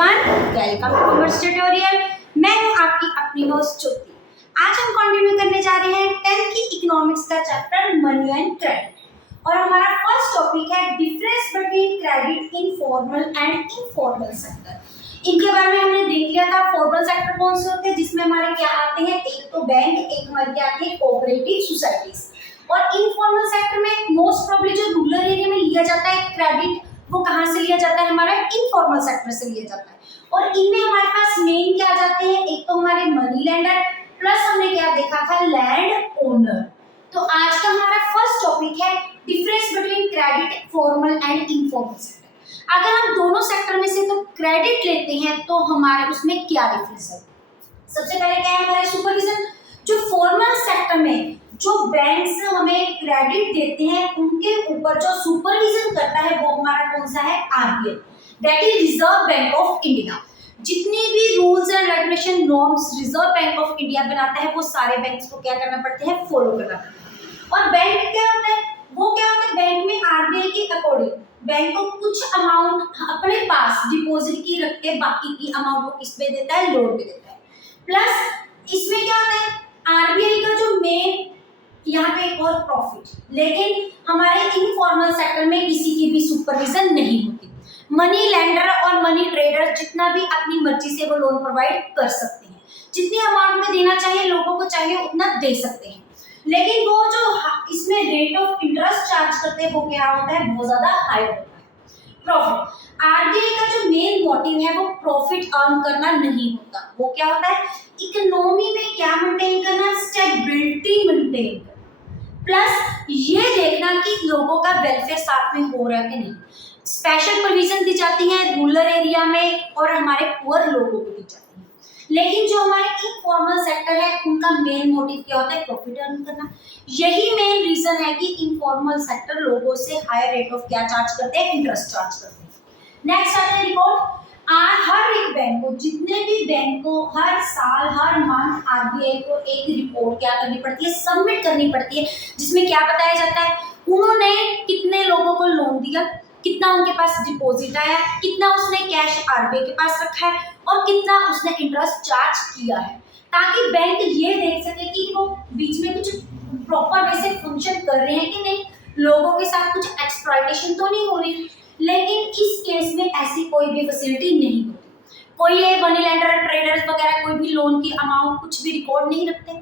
Everyone, welcome to commerce tutorial. मैं हूं आपकी अपनी होस्ट ज्योति। आज हम कंटिन्यू करने जा रहे हैं 10th की इकोनॉमिक्स का चैप्टर मनी एंड क्रेडिट और हमारा फर्स्ट टॉपिक है difference between credit in formal and informal sector. इनके बारे में हमने देख लिया था। फॉर्मल सेक्टर कौन से होते हैं जिसमें हमारे क्या आते हैं, एक तो बैंक, एक हमारे क्या आते हैं कोऑपरेटिव सोसाइटीज। और इनफॉर्मल सेक्टर में मोस्ट प्रोबेबली जो रूरल एरिया में लिया जाता है क्रेडिट, वो कहाँ से लिया जाता है, हमारा इनफॉर्मल सेक्टर से लिया जाता है। और इनमें हमारे पास मेन क्या आ जाते हैं, एक तो हमारे मनी लेंडर प्लस हमने क्या देखा था लैंड ओनर। तो आज का हमारा फर्स्ट टॉपिक है difference between credit formal and informal sector. अगर हम दोनों सेक्टर में से तो क्रेडिट लेते हैं तो हमारे उसमें क्या डिफरेंस है। सबसे पहले क्या है हमारे सुपरविजन। जो फॉर्मल सेक्टर में जो बैंक्स हमें क्रेडिट देते हैं उनके ऊपर जो सुपरविजन करता है वो हमारा कौन सा है, RBI, that is reserve bank of India. जितने भी rules and regulation norms reserve bank of India बनाता है वो सारे बैंक्स को क्या करना पड़ते हैं, फॉलो करना पड़ता है। और बैंक क्या होता है, वो क्या होता है, बैंक में आरबीआई के अकॉर्डिंग बैंक को कुछ अमाउंट अपने पास डिपॉजिट की रख के बाकी की अमाउंट वो किस पे देता है, लोन पे देता है। प्लस इसमें क्या होता है, आरबीआई का जो मेन यहाँ पे एक और प्रॉफिट, लेकिन हमारे इनफॉर्मल सेक्टर में किसी की भी सुपरविजन नहीं होती। मनी लेंडर और मनी ट्रेडर जितना भी अपनी मर्जी से वो लोन प्रोवाइड कर सकते हैं, जितनी अमाउंट में देना चाहिए लोगों को चाहिए उतना दे सकते हैं। लेकिन वो जो इसमें रेट ऑफ इंटरेस्ट चार्ज करते हैं वो क्या होता है, बहुत ज्यादा हाई होता है। प्रॉफिट, आरबीआई का जो मेन मोटिव है वो प्रॉफिट अर्न करना नहीं होता, वो क्या होता है, इकोनॉमी में क्या मेंटेन करना, स्टेबिलिटी मेंटेन करना, प्लस ये देखना कि लोगों का वेलफेयर साथ में हो रहा है कि नहीं। स्पेशल प्रोविजन दी जाती है रूरल एरिया में और हमारे पुअर लोगों को दी जाती है। लेकिन जो हमारे इनफॉर्मल सेक्टर है उनका मेन मोटिव क्या होता है, प्रॉफिट अर्न करना। यही मेन रीजन है कि इनफॉर्मल सेक्टर लोगों से हायर रेट ऑफ क्या चार्ज करते हैं, इंटरेस्ट चार्ज करते हैं। नेक्स्ट आता है रिपोर्ट। हर एक बैंक को, जितने भी बैंक को हर साल हर मंथ आरबीआई को एक रिपोर्ट क्या करनी पड़ती है, सबमिट करनी पड़ती है, जिसमें क्या बताया जाता है उन्होंने कितने लोगों को लोन दिया, कितना उनके पास डिपॉजिट आया, कितना उसने कैश आरबीआई के पास रखा है और कितना उसने इंटरेस्ट चार्ज किया है, ताकि बैंक ये देख सके कि वो बीच में कुछ प्रॉपर वे से फंक्शन कर रहे हैं कि नहीं, लोगों के साथ कुछ एक्सप्लॉयटेशन तो नहीं हो रही। लेकिन इस केस में ऐसी कोई भी फैसिलिटी नहीं होती। कोई ये मनी लेंडर ट्रेडर्स वगैरह कोई भी लोन की अमाउंट कुछ भी रिकॉर्ड नहीं रखते।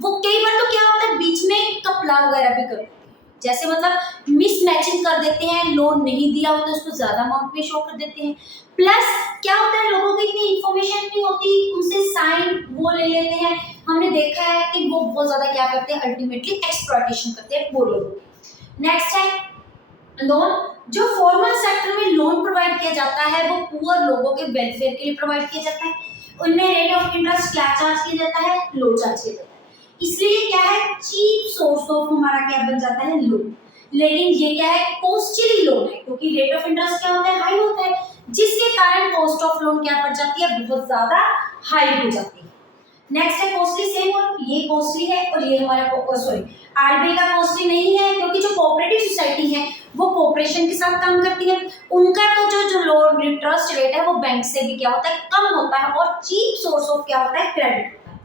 वो कई बार तो क्या होता है बीच में कपला वगैरह भी करते हैं, जैसे मतलब मिसमैचिंग कर देते हैं, लोन नहीं दिया होता उसको ज्यादा अमाउंट में शो कर देते हैं। प्लस क्या होता है, लोगों को इतनी इन्फॉर्मेशन नहीं होती, उनसे साइन वो ले लेते हैं। हमने देखा है कि वो बहुत ज्यादा क्या करते हैं, अल्टीमेटली एक्सप्लॉयटेशन करते हैं वो लोगों की। नेक्स्ट है लोन। जो फॉर्मल सेक्टर में लोन प्रोवाइड किया जाता है वो पुअर लोगों के वेलफेयर के लिए प्रोवाइड किया जाता है। उनमें रेट ऑफ इंटरेस्ट क्या चार्ज किया जाता है, लो चार्ज किया जाता है। इसलिए क्या है, चीप सोर्स ऑफ हमारा क्या बन जाता है, लोन। लेकिन ये क्या है, कॉस्टली लोन है, क्योंकि रेट ऑफ इंटरेस्ट क्या होता है, हाई होता है, जिसके कारण कॉस्ट ऑफ लोन क्या पड़ जाती है, बहुत ज्यादा हाई हो जाती है। नेक्स्ट है कॉस्टली सेम, और ये कॉस्टली है और ये हमारा सॉरी आरबीआई का कॉस्टली नहीं है, क्योंकि जो कोऑपरेटिव सोसाइटी है वो कोऑपरेशन के साथ काम करती है, उनका तो जो लोन इंटरेस्ट रेट है वो बैंक से भी क्या होता है, कम होता है और चीप सोर्स ऑफ क्या होता है, क्रेडिट होता है।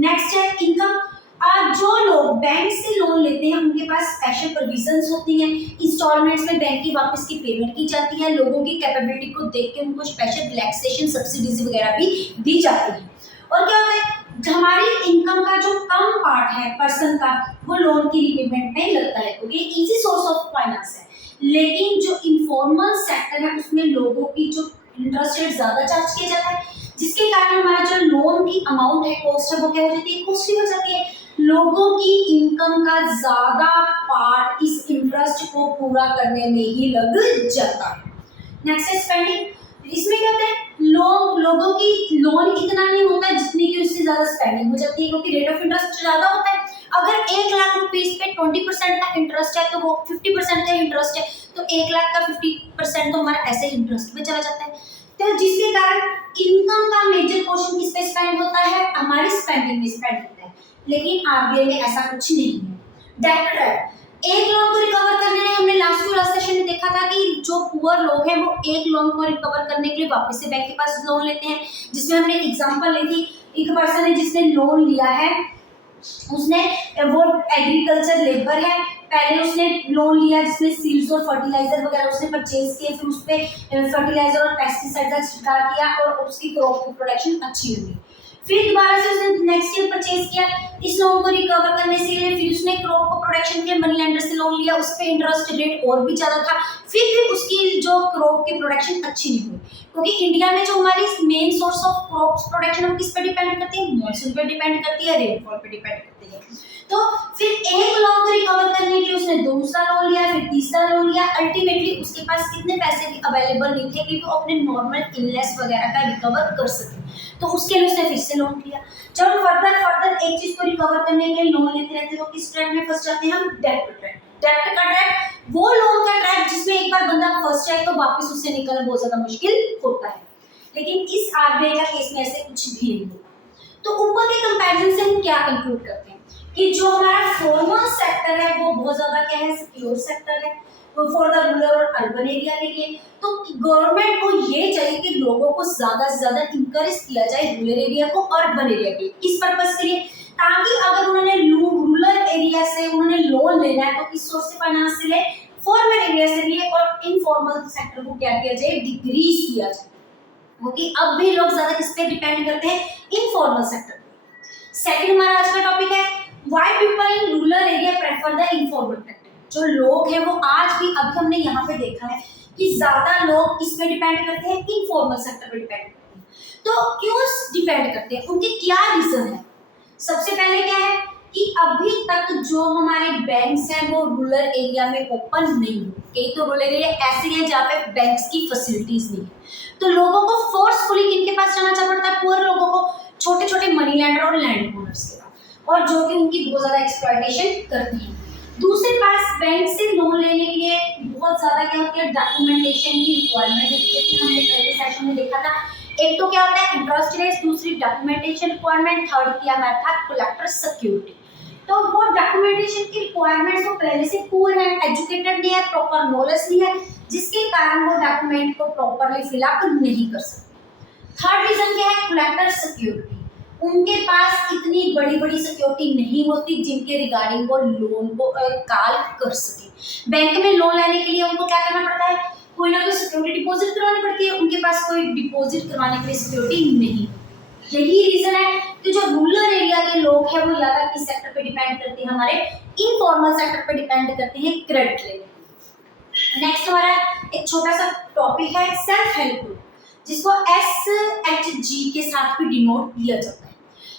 नेक्स्ट है इनकम। जो लोग बैंक से लोन लेते हैं उनके पास स्पेशल प्रोविजंस होती हैं, इंस्टॉलमेंट्स में बैंक की वापस की पेमेंट की जाती है, लोगों की कैपेबिलिटी को देख के उनको स्पेशल रिलैक्सेशन सब्सिडीज वगैरह भी दी जाती है। और क्या होता है, हमारी इनकम का जो कम पार्ट है पर्सन का वो लोन की रीपेमेंट में लगता है, क्योंकि इजी सोर्स ऑफ फाइनेंस है। लेकिन जो इनफॉर्मल सेक्टर है उसमें लोगों की जो इंटरेस्ट रेट ज्यादा चार्ज किया जाता है, जिसके कारण हमारा जो लोन की अमाउंट है, कॉस्ट है, वो क्या हो जाती है, कॉस्टली हो जाती है। लोगों की इनकम का ज्यादा पार्ट इस इंटरेस्ट को पूरा करने में ही लग जाता है। नेक्स्ट है स्पेंडिंग। इसमें क्या होता है, लोगों की लोन इतना नहीं होता है जितनी की उससे ज्यादा स्पेंडिंग हो जाती है, क्योंकि रेट ऑफ इंटरेस्ट ज्यादा होता है। अगर 1,00,000 रुपीज पे 20% का इंटरेस्ट है तो वो 50% का इंटरेस्ट है, तो 1,00,000 का 50% तो हमारा ऐसे इंटरेस्ट में चला जाता है। तो जिसके कारण इनकम का मेजर पोर्शन किस पे स्पेंड होता है, हमारी स्पेंडिंग में स्पेंड होता है। लेकिन आरबीआई में ऐसा कुछ नहीं है। डेट ट्रैप, एक लोन को रिकवर करने में हमने लास्ट सेशन में देखा था कि जो पुअर लोग हैं वो एक लोन को रिकवर करने के लिए वापस से बैंक के पास लोन लेते हैं, जिसमें हमने एग्जांपल ली थी, एक पर्सन है जिसने लोन लिया है, उसने वो एग्रीकल्चर लेबर है, पहले उसने लोन लिया जिसमें सीड्स और फर्टिलाइजर वगैरह उसने परचेज किए, फिर उस पर फर्टिलाइजर और पेस्टिसाइड का छिड़काव किया और उसकी क्रॉप की प्रोडक्शन अच्छी हुई। फिर दोबारा से उसने नेक्स्ट ईयर परचेज किया इस लोन को रिकवर करने से, फिर उसने क्रॉप को प्रोडक्शन के लिए मनी लेंडर से लोन लिया, उस पे इंटरेस्ट रेट और भी ज्यादा था, फिर भी उसकी जो क्रॉप की प्रोडक्शन अच्छी नहीं हुई, क्योंकि इंडिया में जो हमारी main source of crop production वो किस पे डिपेंड करती है, मॉनसून पे डिपेंड करती है, रेनफॉल पे डिपेंड करती है। तो फिर एक लोन को रिकवर करने के लिए उसने दूसरा लोन लिया, फिर तीसरा लोन लिया, अल्टीमेटली उसके पास कितने पैसे भी अवेलेबल नहीं थे कि वो अपने नॉर्मल इनलेस वगैरह का रिकवर कर सके, तो उसके लिए उसने फिर से लोन लिया। जब हम फर्दर एक चीज को रिकवर करने के लिए लोन लेते रहते हैं तो किस ट्रैक में फंस जाते हैं हम, डेट ट्रैक। डेट का ट्रैक वो लोन का ट्रैक जिसमें एक बार बंदा फंस जाए तो वापस उससे निकलना बहुत ज्यादा मुश्किल होता है, लेकिन इस आरबीआई का केस में ऐसे कुछ भी नहीं होगा। तो ऊपर के कंपैरिजन से हम क्या कंक्लूड करते हैं कि जो हमारा फॉर्मल सेक्टर है वो बहुत ज्यादा क्या है, सिक्योर सेक्टर है फॉर द रूरल और अर्बन एरिया के लिए। तो गवर्नमेंट को ये चाहिए कि लोगों को ज्यादा से ज्यादा इंकरेज किया जाए रूरल एरिया को अर्बन एरिया के लिए, इस पर्पज के लिए ताकि अगर उन्होंने रूरल एरिया से उन्होंने लोन लेना है तो किस सोर्स से फाइनेंस से ले, फॉर्मल एरिया से लिए, और इनफॉर्मल सेक्टर को क्या किया जाए, डिक्रीज किया जाए, क्योंकि अब भी लोग ज्यादा किस पे डिपेंड करते हैं, इनफॉर्मल सेक्टर। सेकंड हमारा आज का टॉपिक है why people in rural area prefer the informal sector. जो लोग हैं वो आज भी, अभी हमने यहाँ पे देखा है कि ज्यादा लोग इस पे डिपेंड करते हैं, इनफॉर्मल सेक्टर पे डिपेंड करते हैं। तो क्यों डिपेंड करते हैं, उनके क्या रीजन है? सबसे पहले क्या है कि अभी तक जो हमारे बैंक्स हैं वो रूरल एरिया में ओपन नहीं हुए, कई तो रूरल एरिया ऐसे हैं जहाँ पे बैंक्स की फैसिलिटीज नहीं है, तो लोगों को फोर्सफुली किनके पास जाना पड़ता है, पुअर लोगों को, छोटे छोटे मनी लैंडर और लैंड ओनर्स के पास, और जो कि उनकी बहुत ज्यादा एक्सप्लॉयटेशन करती है। दूसरे पास बैंक से लोन लेने के लिए बहुत ज्यादा क्या होती है, डॉक्यूमेंटेशन की रिक्वायरमेंट होती है, कि हमने पहले सेशन में देखा था। एक तो क्या होता है इंटरेस्ट रेट, दूसरी डॉक्यूमेंटेशन रिक्वायरमेंट, थर्ड क्या हमारा था कोलैटरल सिक्योरिटी। तो वो डॉक्यूमेंटेशन की रिक्वायरमेंट्स वो पहले से पुअर है, एजुकेटेड नहीं है, प्रॉपर नॉलेज नहीं है, जिसके कारण वो डॉक्यूमेंट को प्रॉपरली फिलअप नहीं कर सकते। थर्ड रीजन क्या है, कोलैटरल सिक्योरिटी, उनके पास इतनी बड़ी बड़ी सिक्योरिटी नहीं होती जिनके रिगार्डिंग वो लोन को कॉल कर सके। बैंक में लोन लेने के लिए उनको क्या करना पड़ता है, कोई ना कोई सिक्योरिटी डिपॉजिट करवानी पड़ती है, उनके पास कोई डिपॉजिट करवाने के लिए सिक्योरिटी नहीं। यही रीजन है कि जो रूरल एरिया के लोग हैं वो ज्यादा किस सेक्टर पे डिपेंड करते हैं, हमारे इनफॉर्मल सेक्टर पे डिपेंड करते हैं क्रेडिट लेने। नेक्स्ट हमारा एक छोटा सा टॉपिक है सेल्फ हेल्प ग्रुप, जिसको SHG के साथ भी डिनोट किया जाता है।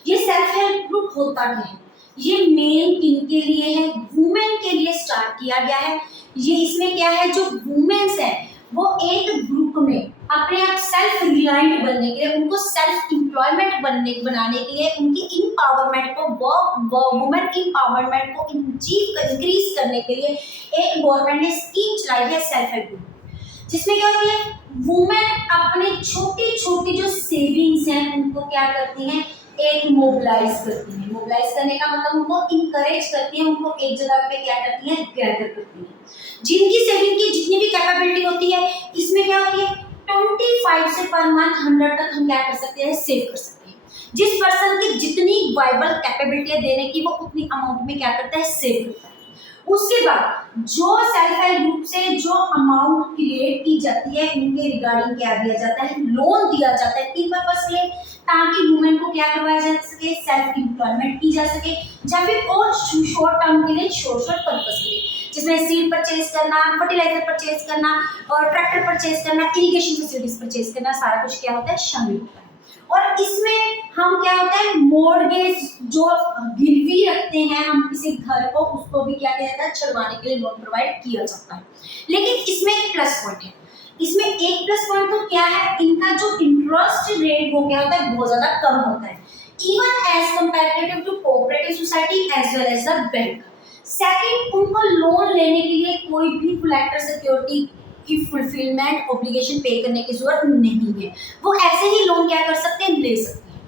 ये सेल्फ हेल्प ग्रुप होता क्या है, ये मेन किनके लिए है, वुमेन के लिए स्टार्ट किया गया है। ये इसमें क्या है, जो वुमेन्स है वो एक ग्रुप में अपने आप सेल्फ रिलायंट बनने के लिए, उनको सेल्फ एम्प्लॉयमेंट बनाने के लिए, उनकी इम्पावरमेंट को, वुमेन इम्पावरमेंट को इंक्रीज करने के लिए एक गवर्नमेंट ने स्कीम चलाई है सेल्फ हेल्प ग्रुप, जिसमें क्या होती है, वुमेन अपने छोटी छोटी जो सेविंग्स हैं उनको क्या करती हैं, एक मोबिलाइज करती है। मोबिलाइज करने का मतलब उनको इंकरेज करती है, उनको एक जगह पे क्या करती है, गैदर करती है। जिनकी सेविंग की जितनी भी कैपेबिलिटी होती है, इसमें क्या होती है 25 से पर मंथ 100 तक हम क्या कर सकते हैं, सेव कर सकते हैं। जिस पर्सन की जितनी वाइबल कैपेबिलिटी है देने की, वो उतनी अमाउंट में क्या करता है, सेव करता है। उसके बाद जो सेल्फ हेल्प ग्रुप से जो अमाउंट क्रिएट की जाती है उनके रिगार्डिंग क्या दिया जाता है, लोन दिया जाता है, किन पर्पस के लिए, ताकि वुमेन को क्या करवाया जा सके, सेल्फ एम्प्लॉयमेंट की जा सके, या फिर और शॉर्ट टर्म के लिए, शॉर्ट पर्पस के लिए, जिसमें सीड परचेज करना, फर्टिलाइजर परचेज करना, और ट्रैक्टर परचेज करना, इरिगेशन फैसिलिटीज परचेज करना, सारा कुछ क्या होता है, शामिल होता है। और इसमें हम क्या होता है, मॉर्गेज जो गिरवी रखते हैं हम किसी घर को, उसको भी क्या किया जाता है, छुड़वाने के लिए लोन प्रोवाइड किया जाता है। लेकिन इसमें एक प्लस पॉइंट है, इसमें एक प्लस पॉइंट तो क्या है, इनका जो इंटरेस्ट रेट वो क्या होता है, बहुत ज्यादा कम होता है, even as comparative to cooperative society as well as the bank. Second, उनको लोन लेने के लिए कोई भी कोलैटरल सिक्योरिटी की फुलफिलमेंट ऑब्लिगेशन पे करने की जरूरत नहीं है, वो ऐसे ही लोन क्या कर सकते हैं, ले सकते हैं।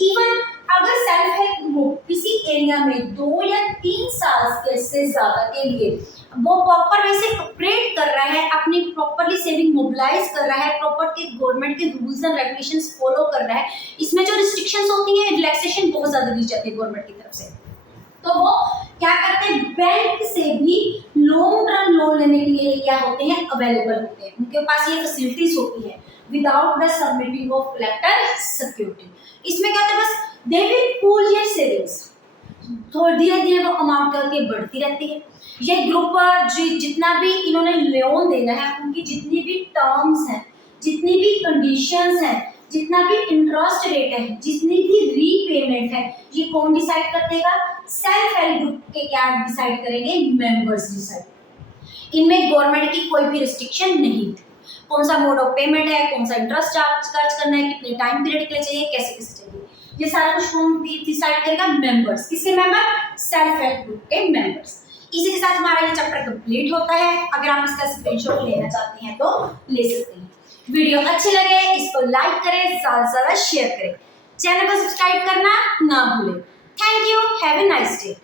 इवन अगर सेल्फ हेल्प ग्रुप किसी एरिया में 2 या 3 साल के से ज्यादा के लिए वो प्रॉपर वे से ऑपरेट कर रहा है, अपनी प्रॉपरली सेविंग मोबिलाइज कर रहा है, प्रॉपर के गवर्नमेंट के रूल्स एंड रेगुलेशंस फॉलो कर रहा है, इसमें जो रिस्ट्रिक्शंस होती है, रिलैक्सेशन बहुत ज्यादा दी जाती है गवर्नमेंट की तरफ से, तो वो क्या करते हैं, बैंक से भी लॉन्ग टर्म लोन लेने के लिए क्या होते हैं, अवेलेबल होते हैं, उनके पास ये फैसिलिटीज होती है without the submitting of collector security. इसमें क्या होता है, बस they will pool your savings, तो धीरे धीरे वो अमाउंट करके बढ़ती रहती है। ये ग्रुप जितना भी इन्होंने लोन देना है, उनकी जितनी भी टर्म्स हैं, जितनी भी कंडीशंस हैं, जितना भी इंटरेस्ट रेट है, जितनी भी रीपेमेंट है, ये कौन डिसाइड कर देगा, सेल्फ हेल्प ग्रुप के क्या डिसाइड करेंगे, मेंबर्स डिसाइड। इनमें गवर्नमेंट की कोई भी रिस्ट्रिक्शन नहीं, कौन सा मोड ऑफ पेमेंट है, कौन सा इंटरेस्ट चार्ज करना है, कितने टाइम पीरियड के लिए चाहिए, कैसे कैसे चाहिए, ये सारा कुछ कौन डिसाइड करेगा, मेंबर्स। किसके मेंबर, सेल्फ हेल्प ग्रुप के मेंबर्स। इसी के साथ हमारा ये चैप्टर कंप्लीट होता है। अगर आप इसका स्क्रीनशॉट लेना चाहते हैं तो ले सकते हैं। वीडियो अच्छे लगे इसको लाइक करें, ज्यादा से ज्यादा शेयर करें, चैनल को सब्सक्राइब करना ना भूलें। Thank you, have a nice day.